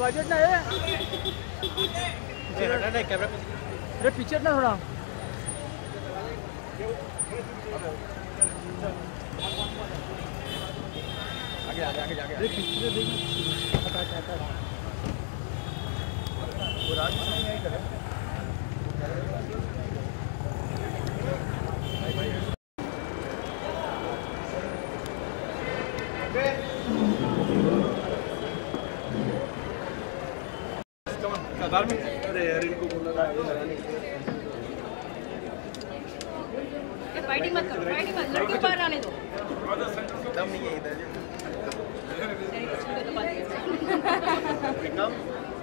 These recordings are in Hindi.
बजट ना है कैमरा अरे पीछे ना थोड़ा आगे आगे आगे आगे अरे पीछे देखना वो राज नहीं करे अरे यार इनको बोला फाइटिंग मत करो, फाइटिंग मत, लड़कियों बाहर आने दो। दम नहीं है इधर।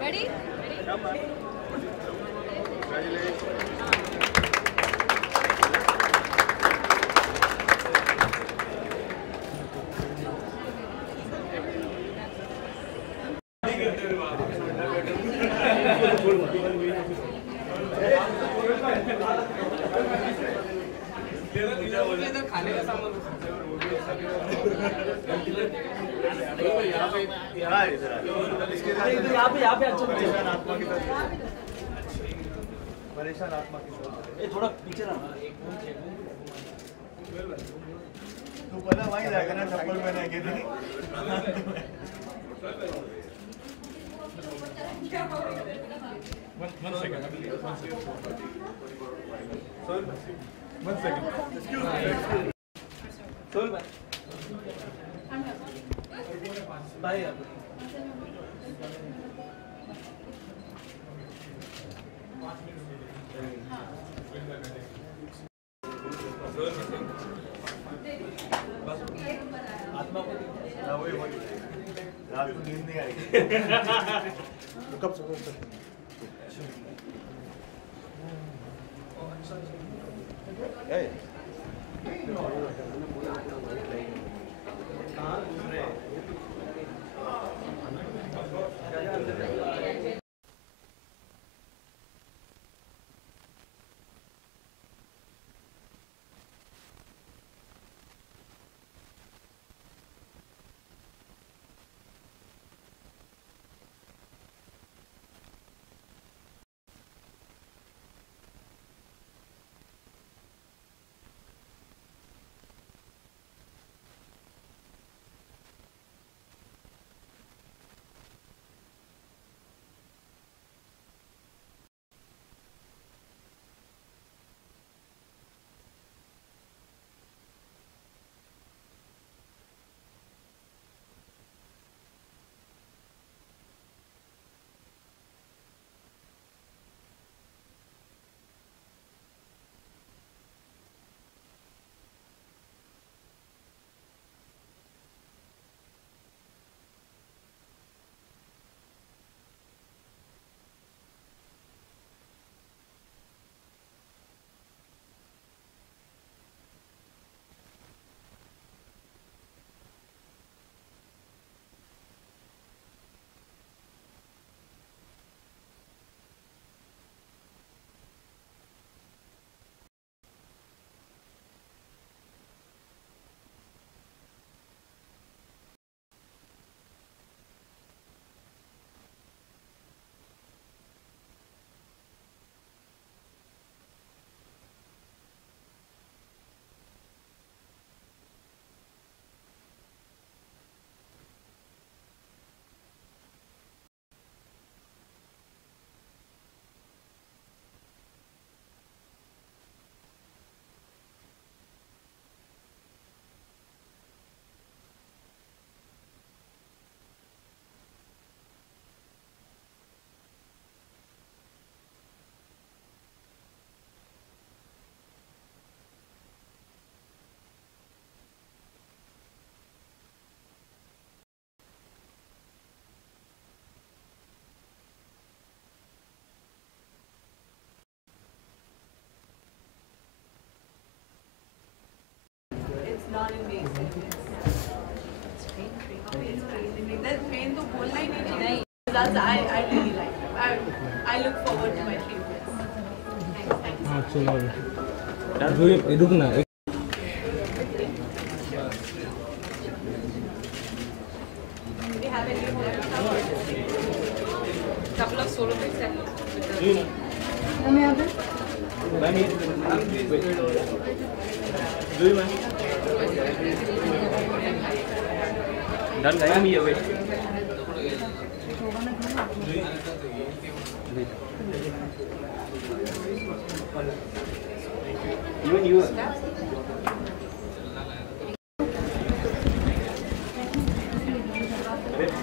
रेडी? खाने का सामान यहाँ पे अच्छा परेशान आत्मा की तरफ परेशान आत्मा की तरफ ये थोड़ा पीछे ना तू पहले वहीं जाएगा ना चप्पल पहने के नहीं One second. One second. Excuse me. Soul bhai. Bye. आत्मा को ना वही रात को नींद नहीं आएगी कब से non-invasive. Pain तो बोलना ही नहीं चाहिए. Results I really like. I look forward to my treatments. हाँ चलो. रुक ना. have any stuff artistic? Couple of solo pics and with the हम यहाँ पे मैम ये do you मैम डन गया मैम ये वेट even you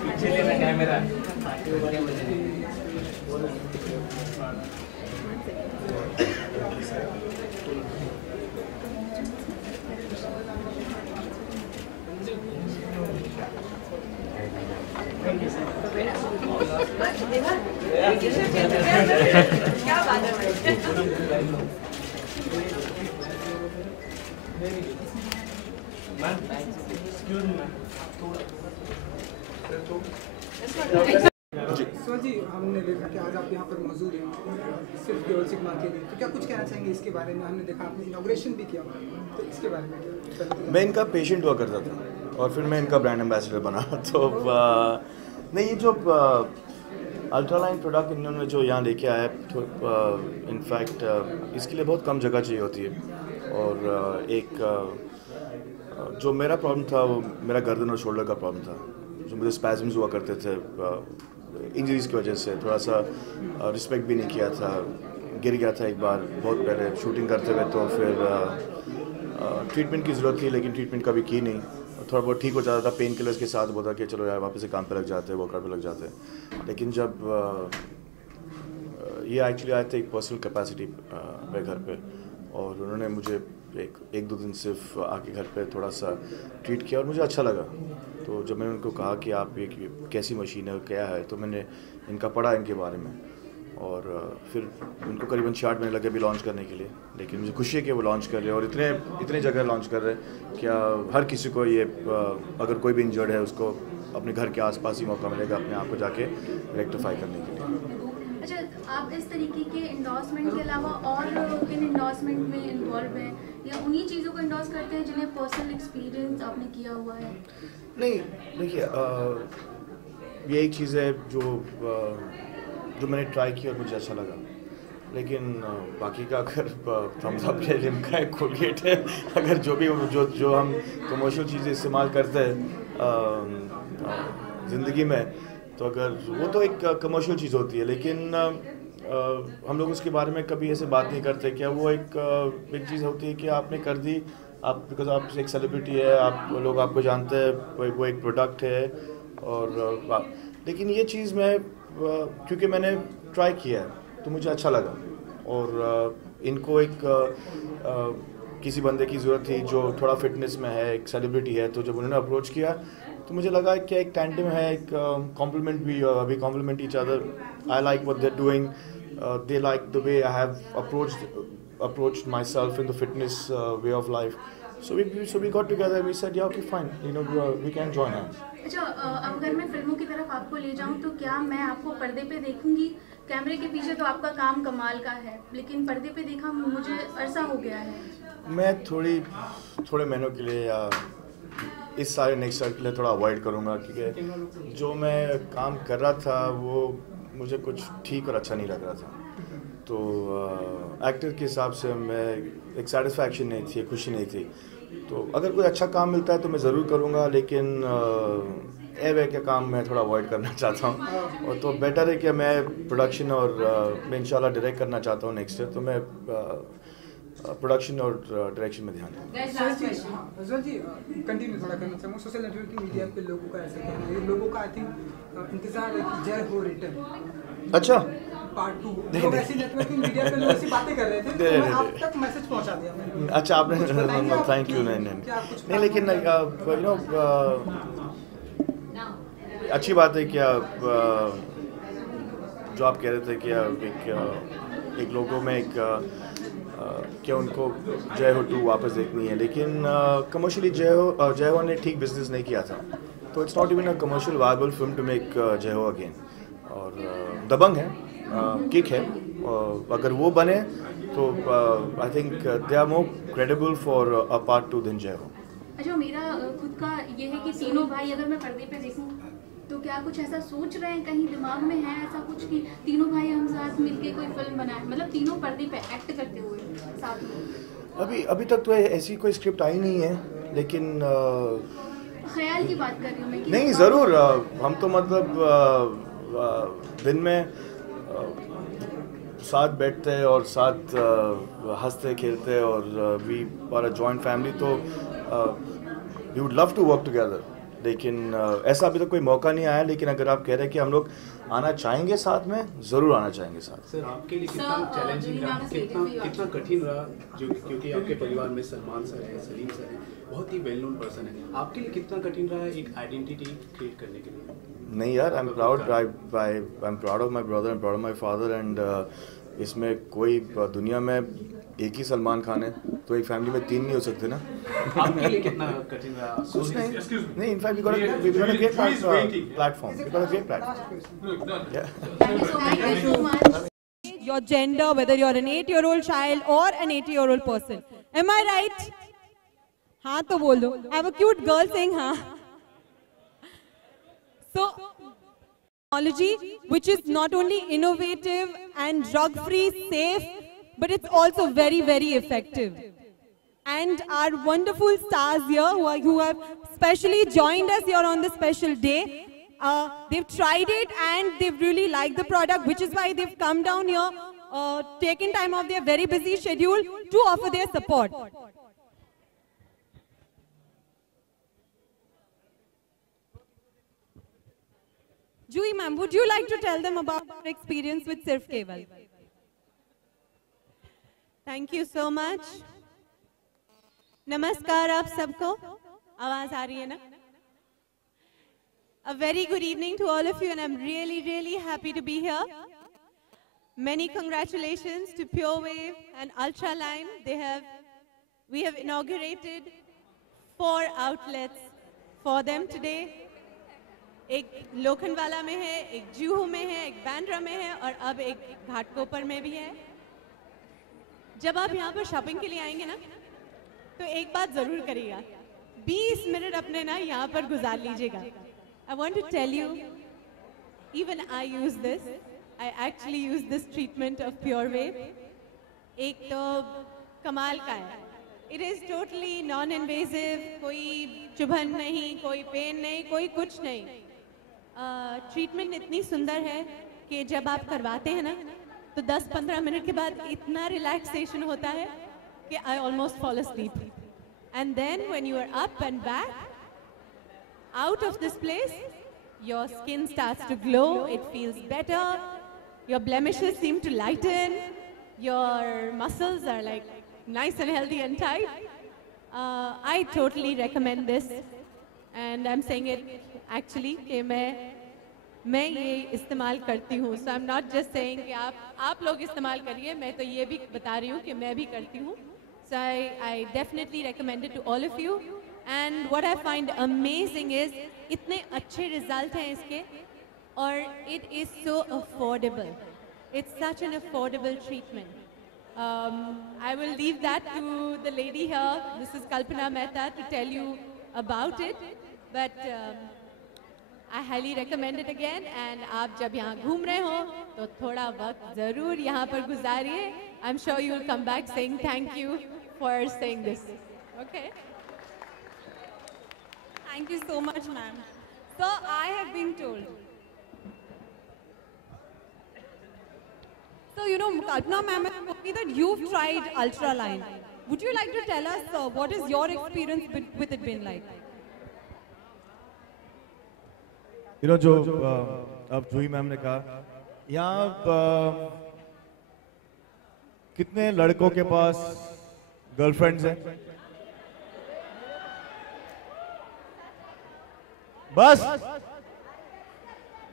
पीछे लेना कैमरा क्या बात है ma'am excuse me ma'am so जी हमने देखा कि आज आप यहाँ पर मौजूद हैं सिर्फ केवल सिग्मा के लिए, तो क्या कुछ कहना चाहेंगे इसके बारे में? हमने देखा आपने इनॉग्रेशन भी किया, तो इसके बारे में मैं इनका पेशेंट हुआ करता था और फिर मैं इनका ब्रांड एम्बेसडर बना तो नहीं ये जो अल्ट्रालाइन प्रोडक्ट इन्होंने जो यहाँ लेके आया तो इनफैक्ट इसके लिए बहुत कम जगह चाहिए होती है और एक जो मेरा प्रॉब्लम था वो मेरा गर्दन और शोल्डर का प्रॉब्लम था, जो मुझे स्पैज़म्स हुआ करते थे इंजरीज़ की वजह से, थोड़ा सा रिस्पेक्ट भी नहीं किया था, गिर गया था एक बार बहुत पहले शूटिंग करते हुए, तो फिर ट्रीटमेंट की ज़रूरत थी लेकिन ट्रीटमेंट कभी की नहीं, थोड़ा बहुत ठीक हो जाता था पेन किलर्स के साथ, बोला कि चलो यार वापस से काम पे लग जाते हैं, वर्कआउट पे लग जाते हैं। लेकिन जब ये एक्चुअली आए थे एक पर्सनल कैपेसिटी पे घर पे और उन्होंने मुझे एक दो दिन सिर्फ आके घर पे थोड़ा सा ट्रीट किया और मुझे अच्छा लगा। तो जब मैंने उनको कहा कि आप ये कैसी मशीन है क्या है, तो मैंने इनका पढ़ा इनके बारे में और फिर उनको करीबन 6 महीने लगे अभी लॉन्च करने के लिए, लेकिन मुझे खुशी है कि वो लॉन्च कर रहे हैं और इतने जगह लॉन्च कर रहे हैं। क्या हर किसी को ये अगर कोई भी इंजर्ड है उसको अपने घर के आसपास ही मौका मिलेगा अपने आप को जाके रेक्टिफाई करने के लिए। अच्छा, आप इस तरीके के इंडोर्समेंट के अलावा और किन इंडोर्समेंट में इन्वॉल्व हैं या उन्हीं चीज़ों को इंडोर्स करते हैं जिन्हें पर्सनल एक्सपीरियंस आपने किया हुआ है? नहीं देखिए ये एक चीज़ है जो मैंने ट्राई की और मुझे अच्छा लगा, लेकिन बाकी का अगर थम्स अप है, लिम्का है, कोलगेट है, अगर जो भी जो हम कमर्शियल चीज़ें इस्तेमाल करते हैं ज़िंदगी में, तो अगर वो तो एक कमर्शियल चीज़ होती है, लेकिन हम लोग उसके बारे में कभी ऐसे बात नहीं करते। क्या वो एक चीज़ होती है कि आपने कर दी, आप बिकॉज आप एक सेलिब्रिटी है, आप लोग आपको जानते हैं, वो एक प्रोडक्ट है और लेकिन ये चीज़ मैं क्योंकि मैंने ट्राई किया है तो मुझे अच्छा लगा और इनको एक किसी बंदे की ज़रूरत थी जो थोड़ा फिटनेस में है, एक सेलिब्रिटी है, तो जब उन्होंने अप्रोच किया तो मुझे लगा कि एक टैंडम है, एक कॉम्प्लीमेंट भी, अभी compliment each other. I like what they are doing, they like the way I have approached myself in the fitness way of life, so we got together, we said yeah okay fine, we can join hands. अच्छा, अब अगर मैं फिल्मों की तरफ आपको ले जाऊं तो क्या मैं आपको पर्दे पे देखूंगी? कैमरे के पीछे तो आपका काम कमाल का है, लेकिन पर्दे पे देखा मुझे अरसा हो गया है। मैं थोड़े महीनों के लिए या इस सारे नेक्स्ट ईयर के लिए थोड़ा अवॉइड करूँगा, क्योंकि जो मैं काम कर रहा था वो मुझे कुछ ठीक और अच्छा नहीं लग रहा था। तो एक्टर के हिसाब से मैं एक सेटिस्फैक्शन नहीं थी, खुशी नहीं थी। तो अगर कोई अच्छा काम मिलता है तो मैं ज़रूर करूँगा, लेकिन वे का काम मैं थोड़ा अवॉइड करना चाहता हूँ। और तो बेटर है कि मैं प्रोडक्शन और मैं इंशाल्लाह डायरेक्ट करना चाहता हूँ नेक्स्ट ईयर, तो मैं प्रोडक्शन और डायरेक्शन में ध्यान दूँ। जी कंटिन्यू थोड़ा करना चाहूँगा। सोशल नेटवर्किंग मीडिया पे लोगों का ऐसा कहना है, लोगों का आई थिंक इंतजार है कि जय हो रिटर्न अच्छा पार्ट 2। लोग ऐसी नेटवर्किंग मीडिया पे लोग ऐसी बातें कर रहे थे, तो मैं आप तक मैसेज पहुंचा दिया मैंने। अच्छा आपने थैंक यू। नहीं लेकिन अच्छी बात है क्या जो आप कह रहे थे कि एक लोगों में क्या उनको जय हो 2 वापस देखनी है, लेकिन कमर्शियली जय हो ने ठीक बिजनेस नहीं किया था, तो it's not even a commercial viable film to make Jai Ho again. और दबंग है, किक है, अगर वो बने तो I think they are more credible for a part 2 then Jai Ho. अच्छा, मेरा खुद का ये है कि तीनों भाई अगर मैं पर्दे पे देखूं तो क्या कुछ ऐसा सोच रहे हैं, कहीं दिमाग में है ऐसा कुछ कि तीनों भाई हम साथ मिलके कोई फिल्म बनाए, मतलब तीनों पर्दे पे एक्ट करते हुए साथ में? अभी तक तो ऐसी कोई स्क्रिप्ट आई नहीं है, लेकिन ख्याल की बात कर रही हूँ मैं कि नहीं ज़रूर हम तो मतलब दिन में साथ बैठते हैं और साथ हंसते खेलते हैं और we are a joint family, तो we would love to work together, लेकिन ऐसा अभी तक कोई मौका नहीं आया। लेकिन अगर आप कह रहे हैं कि हम लोग आना चाहेंगे साथ में, ज़रूर आना चाहेंगे साथ। सर आपके लिए कितना चैलेंजिंग रहा, कितना कठिन रहा, जो क्योंकि आपके परिवार में सलमान सर है, सलीम सर है, बहुत ही वेल नोन पर्सन है, आपके लिए कितना कठिन रहा है एक आइडेंटिटी क्रिएट करने के लिए? नहीं यार, I am proud of my brother, I am proud of my father, and इसमें कोई दुनिया में एक ही सलमान खान है, तो एक फैमिली में 3 नहीं हो सकते ना। आपके लिए कितना कठिन रहा? कुछ नहीं, in fact we got a great platform, we got a great platform. Thank you so much. Your gender, whether you're an 8-year-old child or an 80-year-old person. Am I right? हाँ तो बोल दो. I have a cute girl saying हाँ. So, technology which is not only innovative and drug-free, safe, but it's also very, very effective. And our wonderful stars here who have specially joined us here on this special day, they've tried it and they've really liked the product, which is why they've come down here, taken time off their very busy schedule to offer their support. Juhi ma'am, would you like to tell them about your experience with Sirf Keval? Thank you so much. नमस्कार आप सबको, आवाज आ रही है ना? A very good evening to all of you, and I'm really, really happy to be here. Many congratulations to Pure Wave and Ultraline. We have inaugurated 4 outlets for them today. एक लोखंडवाला में है, एक जूहू में है, एक बांद्रा में है और अब एक घाटकोपर में भी है। जब आप यहाँ पर शॉपिंग के लिए आएंगे ना, तो एक बात जरूर करिएगा, 20 मिनट अपने ना यहाँ पर गुजार लीजिएगा। I want to tell you, even I use this. I actually use this treatment of Pure Wave. एक तो कमाल का है। It is totally non-invasive, कोई चुभन नहीं, कोई पेन नहीं, कोई कुछ नहीं। ट्रीटमेंट इतनी सुंदर है कि जब आप करवाते हैं ना, तो 10-15 मिनट के बाद इतना रिलैक्सेशन होता है कि I almost fall asleep. And then when you are up and back, out of this place, your skin starts to glow, it feels better, your blemishes seem to lighten, your muscles are like nice and healthy and tight. I totally recommend this, and I'm saying it actually कि मैं ये इस्तेमाल करती हूँ. So I'm not just saying कि आप लोग इस्तेमाल करिए, मैं तो ये भी बता रही हूँ कि मैं भी करती हूँ. So I definitely recommend it to all of you. And what I find amazing is इतने अच्छे रिजल्ट हैं इसके, और it is so affordable. It's such an affordable treatment. I will leave that to the lady here, Mrs. Kalpana Mehta, to tell you about it. But I highly recommend it again. And आप जब यहाँ घूम रहे हो तो थोड़ा वक्त ज़रूर यहाँ पर गुजारिए. I'm sure you will come back saying thank you for saying this. Okay. Thank you so much, ma'am. So I have been told. So you know, Kalpana ma'am has told me that you've tried Ultraline. Would you like to tell us what is your experience with it been like? You know, जो अब जूही मैम ने कहा, यहाँ कितने लड़कों के पास गर्लफ्रेंड्स हैं? बस,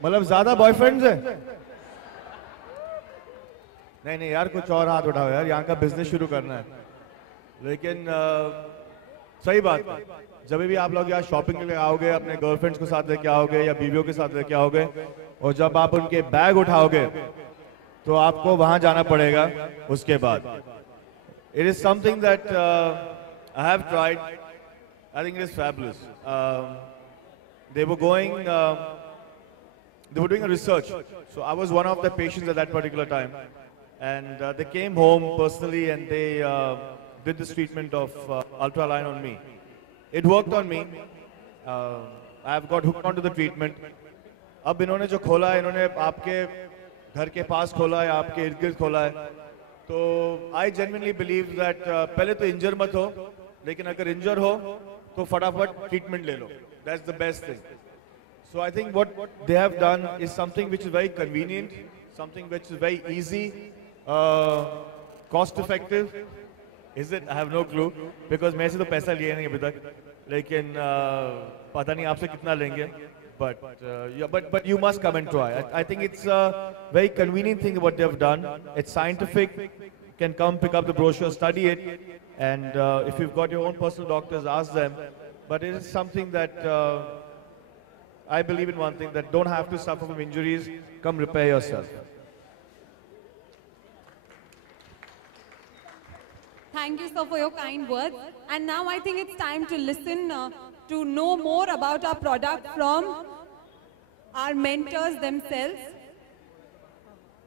मतलब ज्यादा बॉयफ्रेंड्स हैं? नहीं यार, कुछ और हाथ उठाओ यार, यहाँ का बिजनेस शुरू करना है. लेकिन सही बात, जब भी आप लोग यहाँ शॉपिंग के लिए आओगे, अपने गर्लफ्रेंड्स के साथ लेके आओगे या बीवियों के साथ लेके आओगे, और जब आप उनके बैग उठाओगे तो आपको वहां जाना पड़ेगा उसके बाद. It is something that I have tried. I think it is fabulous. They were going they were doing a research. So I was one of the patients at that particular time. And they came home personally and they did this treatment of ultraline on me. It worked on me. I've got hooked onto the treatment. अब इन्होंने जो खोला है, इन्होंने आपके घर के पास खोला है, आपके इर्द गिर्द खोला है. तो I genuinely believe that पहले तो इंजर मत हो, लेकिन अगर इंजर हो तो फटाफट ट्रीटमेंट ले लो. That's the best thing. So I think what they have done is something which is very convenient, something which is very easy, cost effective. Is it? I have no clue because मैं से तो पैसा लिया नहीं अभी तक, लेकिन पता नहीं आपसे कितना लेंगे. But yeah, but you must come and try. I think it's a very convenient thing what they have done. It's scientific. You can come pick up the brochure, study it, and if you've got your own personal doctors, ask them. But it is something that I believe in one thing, that don't have to suffer from injuries. Come repair yourself. Thank you, sir, for your kind words. And now I think it's time to listen to know more about our product from our mentors themselves.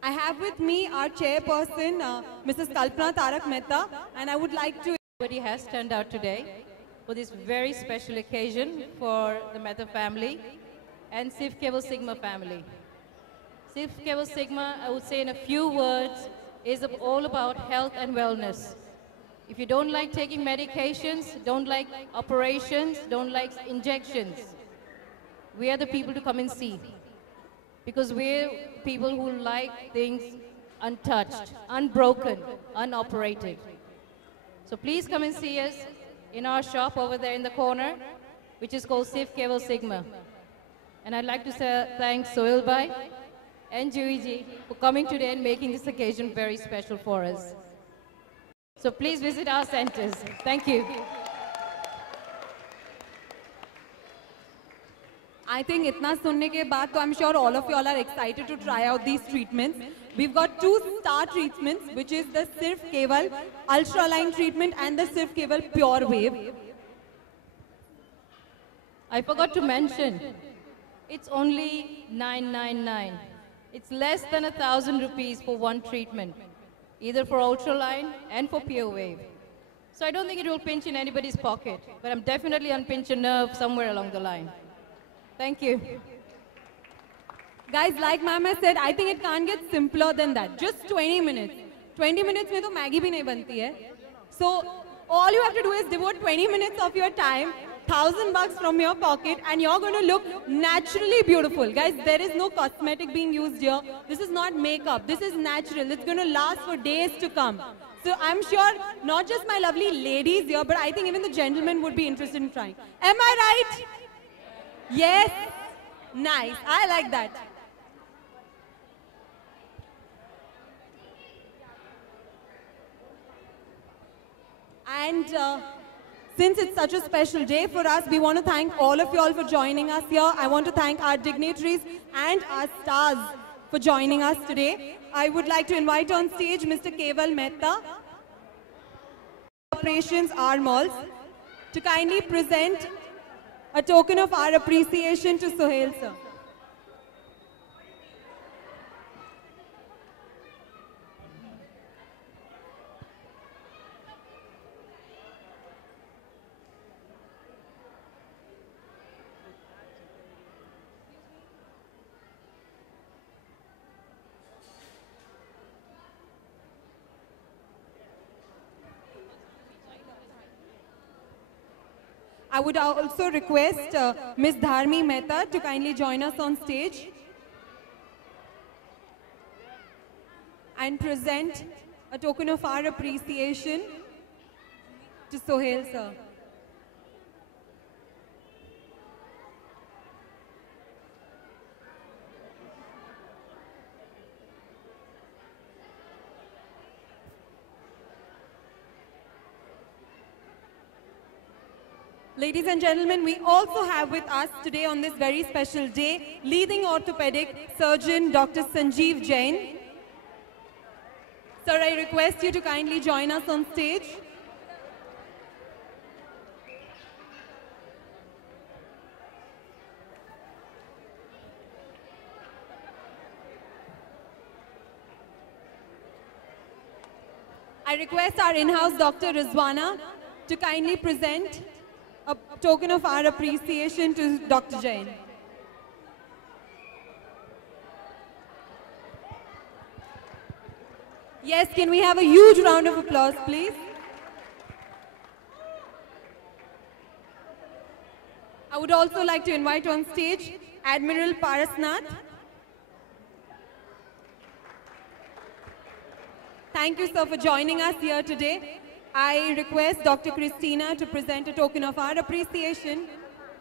I have with me our chairperson, Mrs. Kalpana Tarak Mehta, and I would like to... Everybody has turned out today for this very special occasion for the Mehta family and SIF Cable Sigma family. SIF Cable Sigma, I would say in a few words, is all about health and wellness. If you don't like taking medications, don't like operations, don't like injections, we are the people to come and see. Because we're people who like things untouched, unbroken, unoperated. So please come and see us in our shop over there in the corner, which is called SIF Cable Sigma. And I'd like to say thanks Sohail Bhai and Juhi ji for coming today and making this occasion very special for us. So please visit our centers. Thank you. I think itna sunne ke baad, I'm sure all of you all are excited to try out these treatments. We've got 2 star treatments, which is the SIRF Cable Ultraline treatment and the SIRF Cable Pure Wave. I forgot to mention, it's only 999. It's less than 1,000 rupees for one treatment, either for ultraline and for pure wave. So I don't think it will pinch in anybody's pocket, but I'm definitely on pinch a nerve somewhere along the line. Thank you. Guys, like ma'am has said, I think it can't get simpler than that. Just 20 minutes. 20 minutes mein to Maggie bhi nahi banti hai. So all you have to do is devote 20 minutes of your time, $1,000 from your pocket, and you're going to look naturally beautiful. Guys, there is no cosmetic being used here. This is not makeup. This is natural. It's going to last for days to come. So I'm sure not just my lovely ladies here, but I think even the gentlemen would be interested in trying. Am I right? Yes? Nice. I like that. And since it's such a special day for us, we want to thank all of you all for joining us here. I want to thank our dignitaries and our stars for joining us today. I would like to invite on stage Mr. Keval Mehta, Operations R Malls, to kindly present a token of our appreciation to Sohail sir. I would also request Ms. Dharmi Mehta to kindly join us on stage and present a token of our appreciation to Sohail sir. Ladies and gentlemen, we also have with us today on this very special day, leading orthopedic surgeon Dr. Sanjeev Jain. Sir, I request you to kindly join us on stage. I request our in-house Dr. Rizwana to kindly present a token of our appreciation to Dr. Jain. Yes, can we have a huge round of applause, please? I would also like to invite on stage Admiral Parasnath. Thank you, sir, for joining us here today. I request Dr. Christina to present a token of our appreciation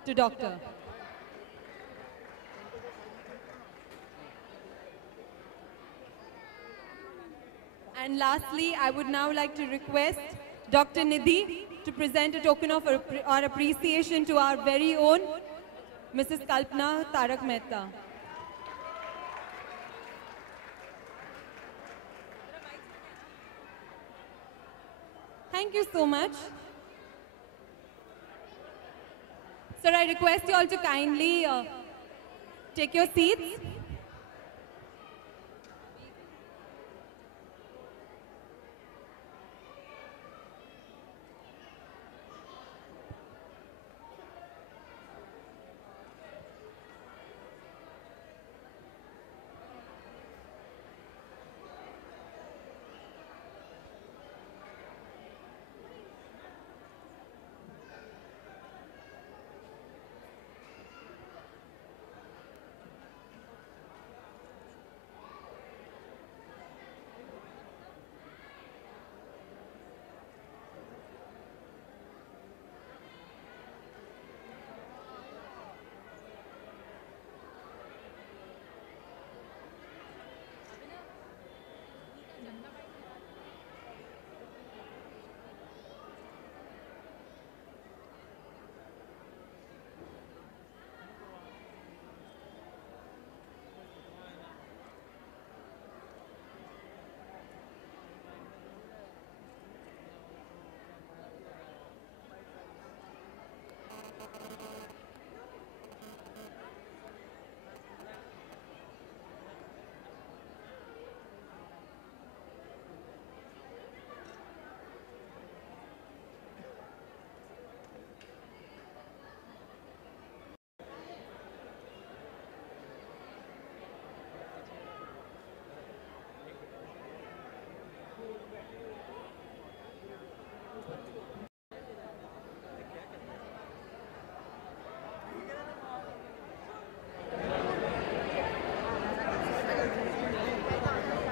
to Doctor. And lastly, I would now like to request Dr. Nidhi to present a token of our appreciation to our very own Mrs. Kalpana Tarak Mehta. Thank you so much. Sir, I request you all to kindly take your seats.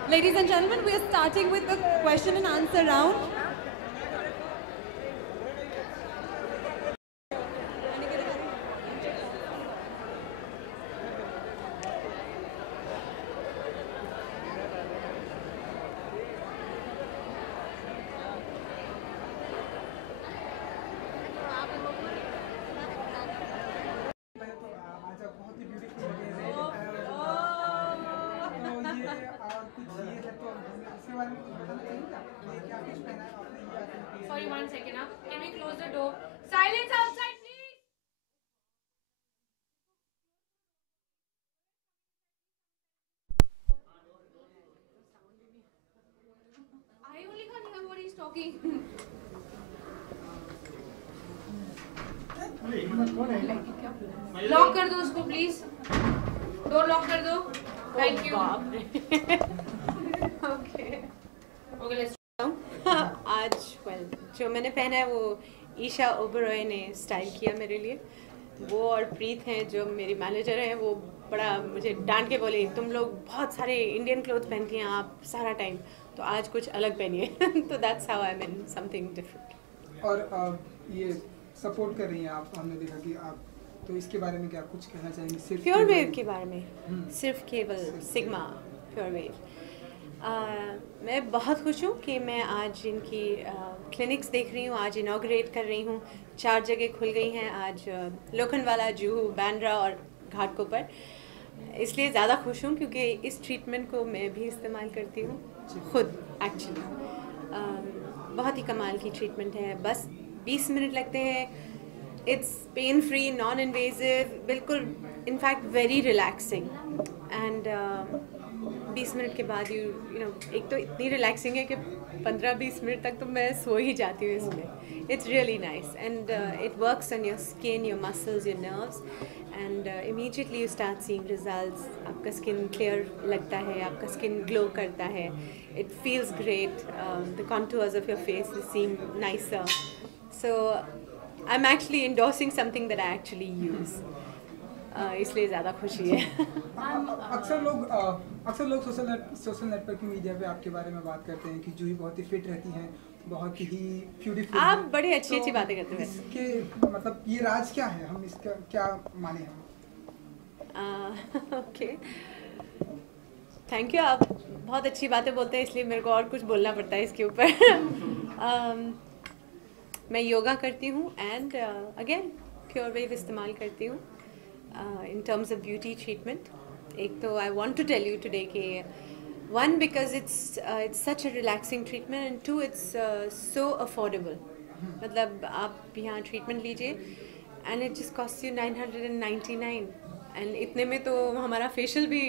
Ladies and gentlemen, we are starting with the question and answer round. Sorry, 1 second. Can we close the door? Silence outside, please. I only can't hear what he's talking. Lock कर दो उसको प्लीज डोर लॉक कर दो थैंक यू ओके लेट्स आज जो मैंने पहना है वो ईशा ओबरॉय ने स्टाइल किया मेरे लिए। वो और प्रीत हैं जो मेरी मैनेजर हैं, वो बड़ा मुझे डांट के बोले तुम लोग बहुत सारे इंडियन क्लोथ पहनती हैं आप सारा टाइम, तो आज कुछ अलग पहनिए। तो that's how I mean something different. और ये सपोर्ट कर रही हैं आप, हमने देखा कि आप, तो इसके बारे में क्या कुछ कहना चाहेंगे? सिर्फ प्योर वेव के बारे में, सिर्फ केवल सिग्मा प्योर वेव। मैं बहुत खुश हूँ कि मैं आज इनकी क्लिनिक्स देख रही हूँ, आज इनॉग्रेट कर रही हूँ। 4 जगह खुल गई हैं आज, लोखंडवाला, जुहू, बांद्रा और घाटकोपर। इसलिए ज़्यादा खुश हूँ क्योंकि इस ट्रीटमेंट को मैं भी इस्तेमाल करती हूँ खुद एक्चुअली। बहुत ही कमाल की ट्रीटमेंट है, बस 20 मिनट लगते हैं। It's pain free, non invasive, बिल्कुल in fact very relaxing and 20 minute के बाद यू नो एक तो इतनी रिलैक्सिंग है कि 15-20 मिनट तक तो मैं सो ही जाती हूँ इसमें. It's really nice and it works on your skin, your muscles, your nerves and immediately you start seeing results. आपका स्किन क्लियर लगता है, आपका स्किन ग्लो करता है. It feels great. The contours of your face seem nicer. So I'm actually endorsing something that I actually use. इसलिए ज़्यादा खुशी है. अक्सर लोग सोशल नेटवर्किंग मीडिया पे आपके बारे में बात करते हैं कि जूही बहुत ही फिट रहती हैं, बहुत ही ब्यूटीफुल. आप बड़ी अच्छी बातें करते हैं. इसके मतलब ये राज क्या है, हम इसका क्या माने हम? Okay, thank you. आप बहुत अच्छी बातें बोलते हैं इसलिए मेरे को और कुछ बोलना पड़ता है इसके ऊपर. मैं योगा करती हूँ एंड अगेन प्योर वेव इस्तेमाल करती हूँ in terms of beauty treatment. एक तो I want to tell you today कि one because it's such a relaxing treatment and two it's so affordable. मतलब आप यहाँ ट्रीटमेंट लीजिए and it just cost you 999 and इतने में तो हमारा फेशियल भी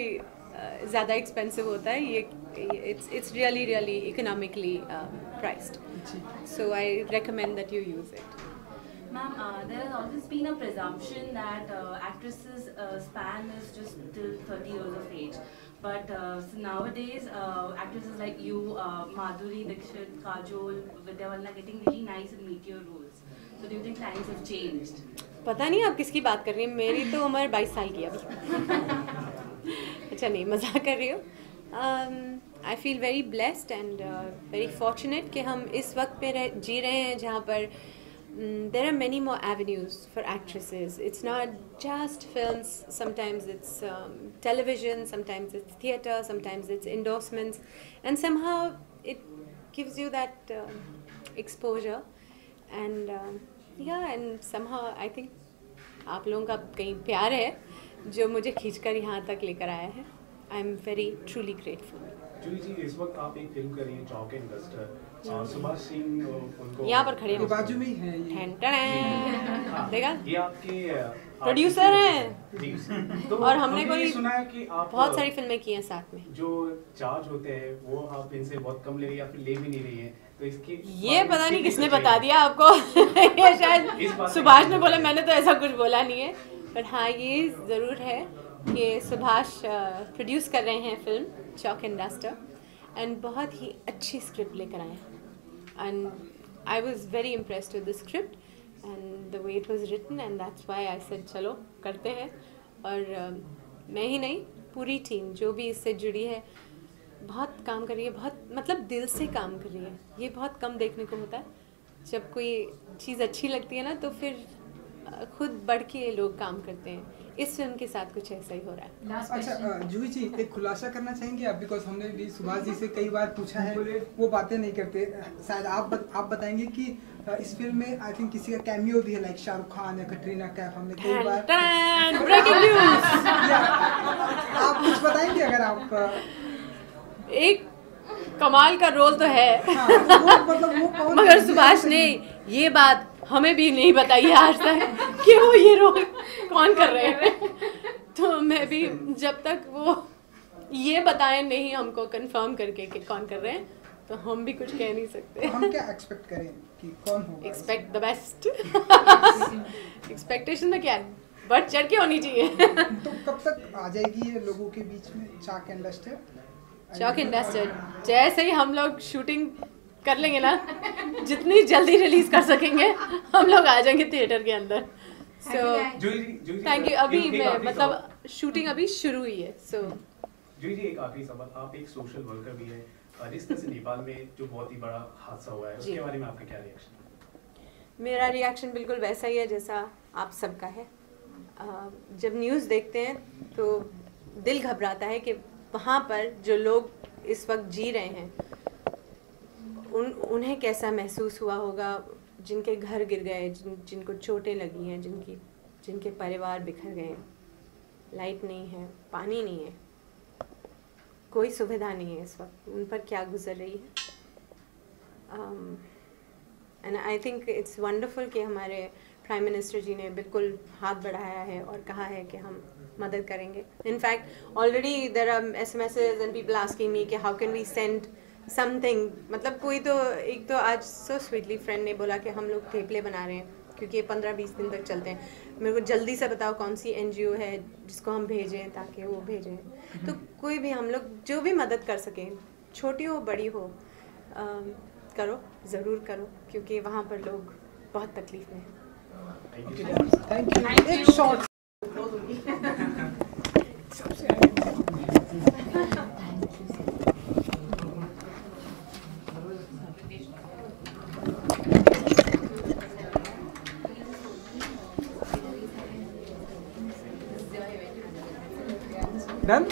ज़्यादा एक्सपेंसिव होता है. ये it's really economically priced. So I recommend that you use it. Ma'am, there has always been a presumption that actresses' span is just till 30 years of age. But so nowadays, actresses like you, Madhuri Dixit, Kajol, Vidya Balan are getting really nice and meteor roles. So do you think times have changed? पता नहीं आप किसकी बात कर रही हैं. मेरी तो उम्र 22 साल की अभी. अच्छा नहीं, मजाक कर रही हूँ. I feel very blessed and very fortunate कि हम इस वक्त पे जी रहे हैं जहाँ पर there are many more avenues for actresses. It's not just films, sometimes it's television, sometimes it's theatre, sometimes it's endorsements and somehow it gives you that exposure and and somehow I think आप लोगों का कहीं प्यार है जो मुझे खींचकर यहाँ तक लेकर आया है. I am very truly grateful. Juhi ji, इस वक्त आप एक फिल्म कर रही हैं chalk and duster. Subhash Singh उनको यहाँ पर खड़े हैं, बाजू में ही है ये. देखा, ये आपके प्रोड्यूसर हैं. तो और हमने कोई सुना है कि आप बहुत सारी फिल्में की हैं साथ में. जो चार्ज होते हैं वो आप इनसे बहुत कम ले रही है या फिर ले भी नहीं रही है. तो इसकी ये पता नहीं किसने बता दिया आपको. ये शायद सुभाष ने बोला, मैंने तो ऐसा कुछ बोला नहीं है. बट हाँ, ये ज़रूर है कि सुभाष प्रोड्यूस कर रहे हैं film chalk and duster and बहुत ही अच्छी स्क्रिप्ट लेकर आए हैं. And I was very impressed with the script and the way it was written and that's why I said चलो करते हैं. और मैं ही नहीं, पूरी टीम जो भी इससे जुड़ी है बहुत काम कर रही है, बहुत मतलब दिल से काम कर रही है. ये बहुत कम देखने को होता है. जब कोई चीज़ अच्छी लगती है ना तो फिर खुद बढ़ के लोग काम करते हैं. इस फिल्म के साथ कुछ ऐसा ही हो रहा है. अच्छा जूही जी, एक खुलासा करना चाहेंगे आप? बिकॉज हमने भी सुभाष जी से कई बार पूछा है, वो बातें नहीं करते. शायद आप बताएंगे कि इस फिल्म में आई थिंक किसी का कैमियो भी है, लाइक शाहरुख खान या कटरीना कैफ. हमने कई बार ब्रेकिंग न्यूज़. आप कुछ बताएंगे अगर आप? एक कमाल का रोल तो है. वो मगर सुभाष ने ये बात हमें भी नहीं बताई है आज तक कि वो ये रोल कौन कर रहे हैं. तो मैं भी जब तक वो ये बताएं नहीं हमको कंफर्म करके कि कौन कर रहे हैं तो हम भी कुछ कह नहीं सकते. तो हम क्या एक्सपेक्ट करें कि कौन होगा? Expect the best. एक्सपेक्टेशन तो क्या है, बढ़ चढ़ के होनी चाहिए. तो कब तक आ जाएगी ये लोगों के बीच में chalk and duster? Chalk and duster जैसे ही हम लोग शूटिंग कर लेंगे ना, जितनी जल्दी रिलीज कर सकेंगे हम लोग आ जाएंगे थिएटर के अंदर. So thank you. अभी मैं मतलब शूटिंग अभी शुरू हुई है. सो जूही जी, एक आखिरी सवाल. आप एक सोशल वर्कर भी है. जिस तरह से नेपाल में जो बहुत ही बड़ा हादसा हुआ है उसके बारे में आपका क्या रिएक्शन? मेरा रिएक्शन बिल्कुल वैसा ही है जैसा आप सबका है. जब न्यूज़ देखते हैं तो दिल घबराता है कि वहाँ पर जो लोग इस वक्त जी रहे हैं उन्हें कैसा महसूस हुआ होगा, जिनके घर गिर गए, जिनको चोटें लगी हैं, जिनके परिवार बिखर गए. लाइट नहीं है, पानी नहीं है, कोई सुविधा नहीं है. इस वक्त उन पर क्या गुजर रही है. And I think it's wonderful कि हमारे प्राइम मिनिस्टर जी ने बिल्कुल हाथ बढ़ाया है और कहा है कि हम मदद करेंगे. In fact already there are SMSs and people asking me कि how can we send something. मतलब कोई तो एक तो आज सो स्वीटली फ्रेंड ने बोला कि हम लोग थेपले बना रहे हैं क्योंकि ये 15-20 दिन तक चलते हैं. मेरे को जल्दी से बताओ कौन सी NGO है जिसको हम भेजें ताकि वो भेजें. तो कोई भी हम लोग जो भी मदद कर सकें, छोटी हो बड़ी हो, करो, ज़रूर करो, क्योंकि वहाँ पर लोग बहुत तकलीफ में हैं. Thank you. एक शॉर्ट डन.